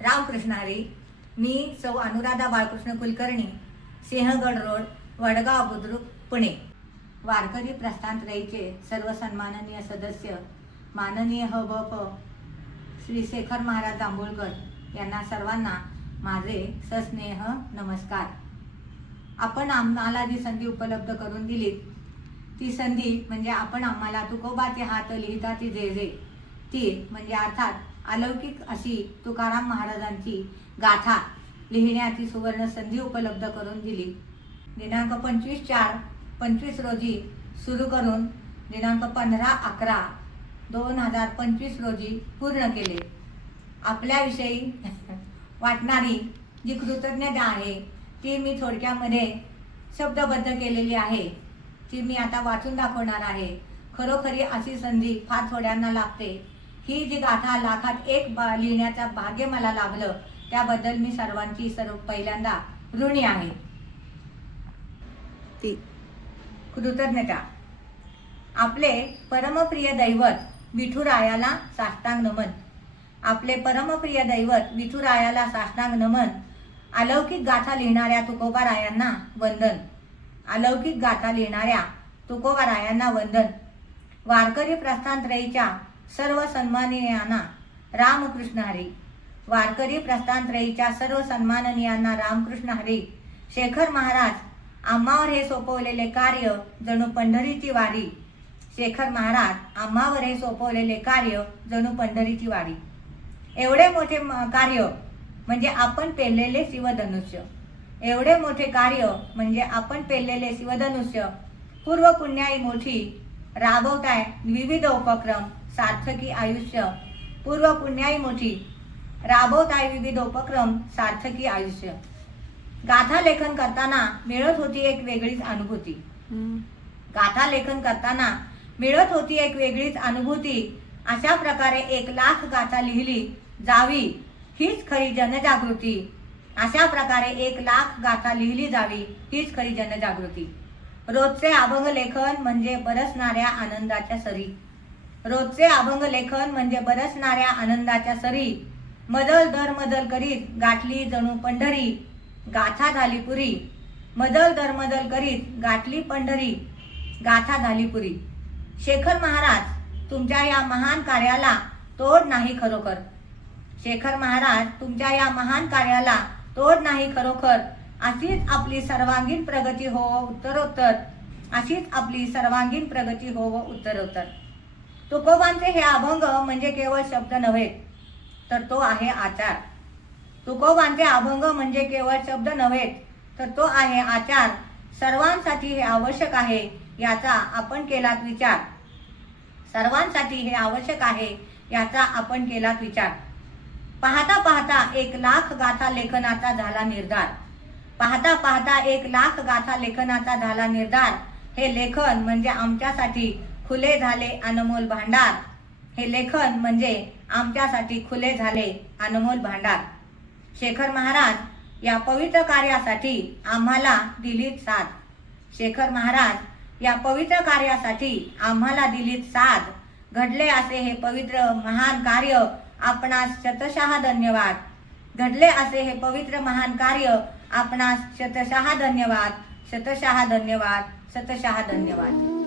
रामकृष्ण हरी. मी सौ अनुराधा बाळकृष्ण कुलकर्णी, सिंहगड रोड, वडगाव बुद्रुक, पुणे. वारकरी प्रस्थान रईचे सर्व सन्माननीय सदस्य माननीय ह.ब.प. श्री शेखर महाराज जांभूळकर यांना सर्वांना माझे सस्नेह नमस्कार. आपण आम्हाला जी संधी उपलब्ध करून दिली ती संधी म्हणजे आपण आम्हाला तुकोबाचे हात लिहिता ती जे जे ती म्हणजे अर्थात अलौकिक अशी तुकाराम महाराजांची गाथा लिहिण्याची सुवर्ण संधी उपलब्ध करून दिली. दिनांक 25/4/25 रोजी सुरू करून दिनांक 15/11/2025 रोजी पूर्ण केले. आपल्याविषयी वाटणारी जी कृतज्ञता आहे ती मी थोडक्यामध्ये शब्दबद्ध केलेली आहे, ती मी आता वाचून दाखवणार आहे. खरोखरी अशी संधी फार थोड्यांना लाभते. ही जी गाथा लाखात एक लिहिण्याचा भाग्य मला लाभलं त्याबद्दल मी सर्वांची पहिल्यांदा ऋणी आहे. ती कृतज्ञता. आपले परमप्रिय दैवत विठुरायाला साष्टांग नमन. आपले परमप्रिय दैवत विठुरायाला साष्टांग नमन. अलौकिक गाथा लिहिणाऱ्या तुकोबारायांना वंदन. अलौकिक गाथा लिहिणाऱ्या तुकोबारायांना वंदन. वारकरी प्रस्थान त्रयीच्या सर्व सन्माननीयांना रामकृष्ण हरी. वारकरी प्रस्थान त्रयीच्या सर्व सन्माननीयांना रामकृष्ण हरी. शेखर महाराज आम्हावर हे सोपवलेले कार्य जणू पंढरीची वारी. शेखर महाराज आम्हावर हे सोपवलेले कार्य जणू पंढरीची वारी. एवढे मोठे कार्य म्हणजे आपण पेरलेले शिवधनुष्य. एवढे मोठे कार्य म्हणजे आपण पेरलेले शिवधनुष्य. पूर्व पुण्याई मोठी राबवताय विविध उपक्रम सार्थकी आयुष्य. पूर्व पुण्याई मोठी राबवताय विविध उपक्रम सार्थकी आयुष्य. गाथा लेखन करताना मिळत होती एक वेगळीच अनुभूती. गाथा लेखन करताना मिळत होती एक वेगळीच अनुभूती. अशा प्रकारे 1,00,000 गाथा लिहिली जावी हीच खरी जनजागृती. अशा प्रकारे 1,00,000 गाथा लिहिली जावी हीच खरी जनजागृती. रोजचे अभंग लेखन म्हणजे बरसणाऱ्या आनंदाच्या सरी. रोजचे अभंग लेखन म्हणजे बरसणाऱ्या आनंदाच्या सरी. मजल दर मजल करीत गाठली जणू पंढरी. गाथा झाली पुरी. मजल दर मजल करीत गाठली पंढरी. गाथा झाली पुरी. शेखर महाराज तुमच्या या महान कार्याला तोड नाही खरोखर. शेखर महाराज तुमच्या या महान कार्याला तोड नाही खरोखर. अशीच आपली सर्वांगीण प्रगती हो उत्तरोत्तर. अशीच आपली सर्वांगीण प्रगती हो उत्तरोत्तर. तुकोबांचे हे अभंग म्हणजे केवळ शब्द नव्हे तर तो आहे आचार. तुकोबांचे अभंग म्हणजे केवळ शब्द नव्हे तर तो आहे आचार. सर्वांसाठी हे आवश्यक आहे याचा आपण केलात विचार. सर्वांसाठी हे आवश्यक आहे याचा आपण केलात विचार. पाहता पाहता 1,00,000 गाथा लेखनाचा झाला निर्धार. पाहता पाहता 1,00,000 गाथा लेखनाचा झाला निर्धार. हे लेखन म्हणजे आमच्यासाठी खुले झाले अनमोल भांडार. हे लेखन म्हणजे आमच्यासाठी खुले झाले अनमोल भांडार. शेखर महाराज या पवित्र कार्यासाठी आम्हाला दिलीत साथ. शेखर महाराज या पवित्र कार्यासाठी आम्हाला दिलीत साथ. घडले असे हे पवित्र महान कार्य आपणास शतशः धन्यवाद. घडले असे हे पवित्र महान कार्य आपणास शतशः धन्यवाद. शतशः धन्यवाद. शतशः धन्यवाद.